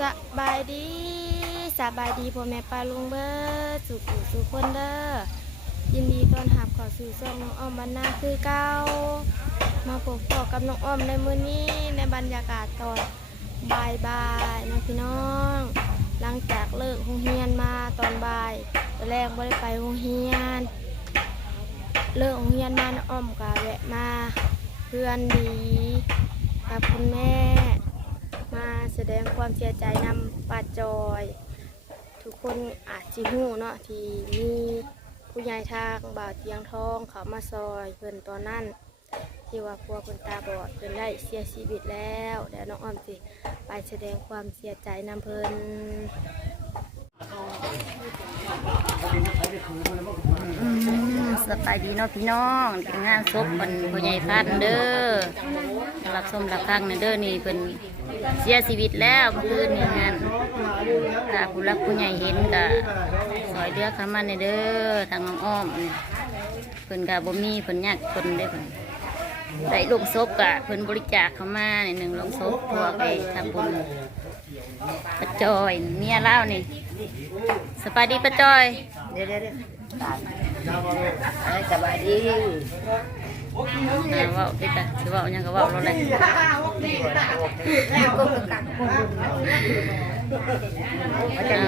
สบายดีสบายดีพ่อแม่ป้าลุงเบิร์ดสุขสุขคนเด้อยินดีต้อนรับเขอสู่ช่องน้องอ้อมบรรณาคือเก้ามาพบต่อกับน้องอ้อมในมื้อนี้ในบรรยากาศตอนบ่ายบายนะพี่น้อง หลังจากเลิกโรงเรียนมาตอนบ่ายตอนแรกไม่ได้ไปโรงเรียน เลิกโรงเรียนมาน้องอ้อมก็แวะมา เพื่อนดีกับคุณแม่ แสดงความเสียใจนำป้าจอย ทุกคนอาจจิหูเนาะที่มีผู้ใหญ่ทางบ่าวเตียงทองเขามาซอยเพิ่นตอนนั้น ที่ว่าพวกเพิ่นตาบอดเพิ่นได้เสียชีวิตแล้วเดี๋ยวน้องอ้อมสิไปแสดงความเสียใจนำเพิ่นอืม สบายดีเนาะพี่น้องเป็นงานศพมันผู้ใหญ่พันเด้อรับชมรับฟังในเด้อนี่เป็นเสียชีวิตแล้วเมื่อคืนนี่งานถ้าผู้รักผู้ใหญ่เห็นก็สอยเดือเข้ามาในเด้อทางน้องอ้อมเพิ่นก็บ่มีเพิ่นยากคนได้เพิ่นได้ลงศพก็เพิ่นบริจาคเข้ามาในหนึ่งลงศพเพื่อไปทำบุญปะจอยเมียเล่านี่ สบายดีปะจอย เดี๋ยวเดี๋ยวเดี๋ยวตายเอ้ยสบายดีอ่าเว่าติดตาสิเว่าหยังก็เว่าเราเลยอ่า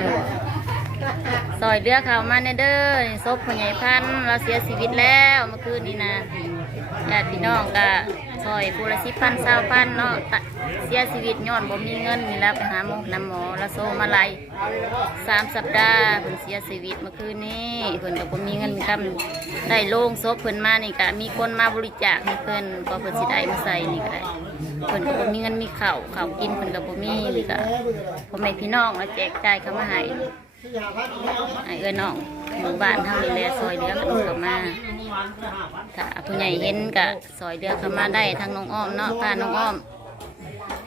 ซอยเรือเขามาในเด้อศพผู้ใหญ่พันธุ์เราเสียชีวิตแล้วเมื่อคืนนี้นะญาติพี่น้องก็ ซอยผู้ละสิบพันเศร้าพันเนาะตะเสียชีวิตย้อนบ่มีเงินนี่แล้วไปหาหมอน้ำหมอล้วโซมาไลยสามสัปดาห์เพิ่นเสียชีวิตเมื่อคืนนี้เพิ่นก็บ่มีเงินมีคำได้โล่งศพเพิ่นมานี่ก็มีคนมาบริจาคให้เพิ่นก็เพิ่นสิได้มาใส่นี่ก็ได้เพิ่นก็บ่มีเงินมีข้าวข้าวกินเพิ่นก็บ่มีนี่ก็พ่อแม่พี่น้องมาแจกจ่ายเข้ามาให้ให้เอ้อน้องหมู่บ้านเฮานี่แหละซอยเหลือกันเข้ามา ถ้าผู้ใหญ่เห็นก็ซอยเดือเข้ามาได้ทางน้องอ้อมเนาะพาน้องอ้อม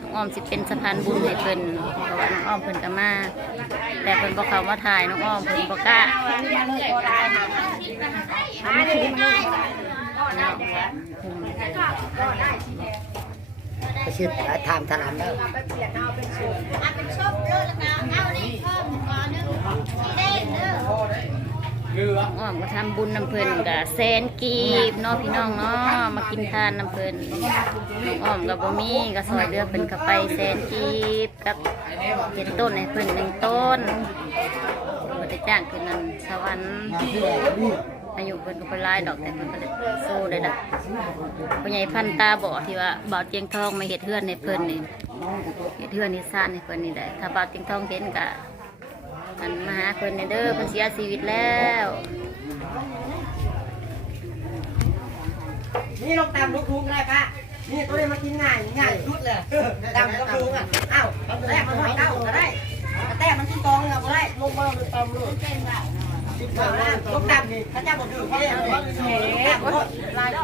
น้องอ้อมสิเป็นสะพานบุญให้เพิ่นเพราะว่าน้องอ้อมเพิ่นก็มาแต่เพิ่นบ่เข้ามาถ่ายน้องอ้อมเพิ่นบ่กล้าเนาะไปชื่อถามถนามแล้วน้อง อ้อมก็ทำบุญน้ำเพิ่นก็แสนกีบเนาะพี่น้องเนาะมากินทานน้ำเพิ่นน้องอ้อมก็บ่มีก็ซอยเดือเพิ่นเข้าไปแสนกีบกับเห็ดต้นให้เพิ่นหนึ่งต้นบ่ได้จ้างเพิ่นนั่นสวรรค์อายุเพิ่นก็เป็นหลายดอกแต่เพิ่นก็ได้สู้ได้ดอกพ่อใหญ่พันตาบอดที่ว่าบ่าวเตียงทองมาเฮ็ดเฮือนในเพิ่นนี่เฮ็ดเฮือนนี่ซ่านในเพิ่นนี่ได้ถ้าบ่าวเตียงทองเห็นก็ อันมาหาเพิ่นในเด้อเพิ่นเสียชีวิตแล้วนี่ลงตามลูกทุงเลยป้านี่ตัวนี้มากินง่ายง่ายชุดเลยตามลูกทุงอะเอ้าแรกมันทอดเก้าก็ได้แต่มันกินกองเราก็ได้ลงมาเลยตามลูกลงตามพระเจ้าบอกอยู่ที่นี่ตามรถลายเรา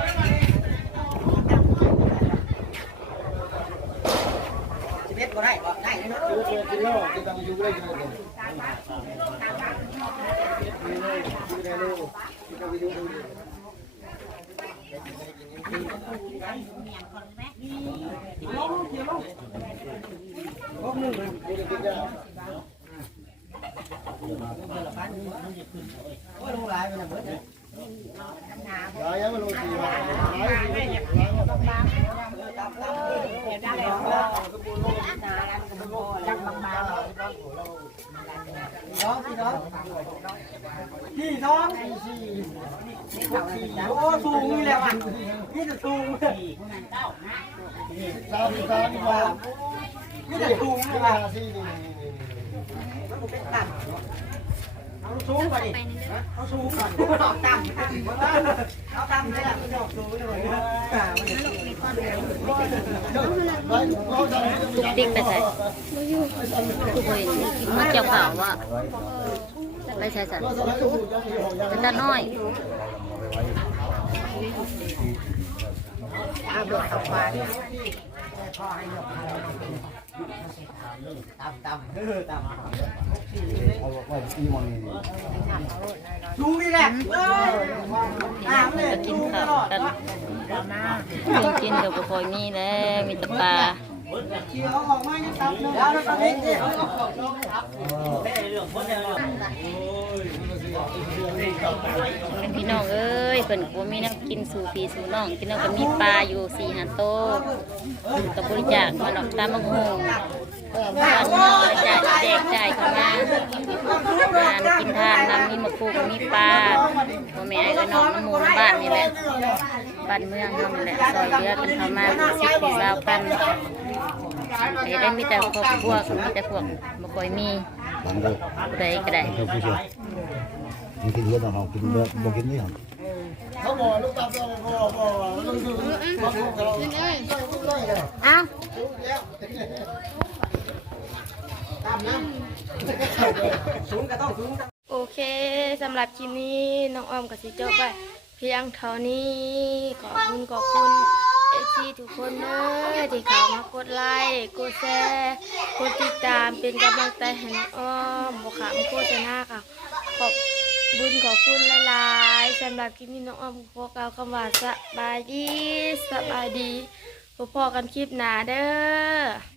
จะเดือบอ่ะ ชีวิตก็ได้ก็ได้เนาะ โอ้ยลงหลายไปนะเบิดเลย น้องพี่น้องพี่น้องโอ้สูงนี่แหละว่ะนี่จะสูงเลยนี่จะสูงเลยว่ะเป็นต่ำ เอาสูงกว่าดิเอาสูงก่อนเอาต่ำเอาต่ำเลยล่ะไม่ออกสูงเลยตุกติ๊กไปใส่ทุกคนมาเกี่ยวข่าวว่าไปใส่สันเป็นตาน้อยอาบดเข้าไป ตำตำเออตำเอาไว้ที่มันนี่ดูนี่แหละเออตามเลยกินข้าวกันกินกับบุคอยมีแล้วมีแตปลา เขียวออกมายังตำเลยแล้วตอนนี้เนี่ยเป็นพี่น้องเอ้ยเพิ่นกูมีน้ำกินสู่พี่สู่น้องกินน้องก็มีปลาอยู่สี่หันโต๊ะกับบริจาคมาดอกตามมะฮง บ้านเมืองบริจาคแจกจ่ายเข้ามางานกินทานนำมีมะกรูดมีปลาพ่อแม่ก็น้องน้ำหมูบ้านนี่แหละบ้านเมืองเฮานี่แหละซอยเรือกันเข้ามาสิบสี่สาวกันแต่ได้มีแต่ครอบครัวมีแต่พวกบ่ค่อยมีทำเลยผู้ใดก็ได้เพื่อผู้ชมมีกินเยอะนะเรากินเยอะบ่กินนี่หรอเอ้าสูงก็ต้องสูง โอเคสำหรับคลิปนี้น้องออมกับสิจบไปเพียงเท่านี้ ขอบคุณขอบคุณเอซีทุกคนเลยที่เข้ามากดไลค์กดแชร์กดติดตามเป็นกำลังใจให้น้องออมบวขามโฆษณาค่ะขอบบุญขอบคุณหลายๆสำหรับคลิปนี้น้องออมขอกล่าวคำว่าสบายดีสบายดีพบพอกันคลิปหน้าเด้อ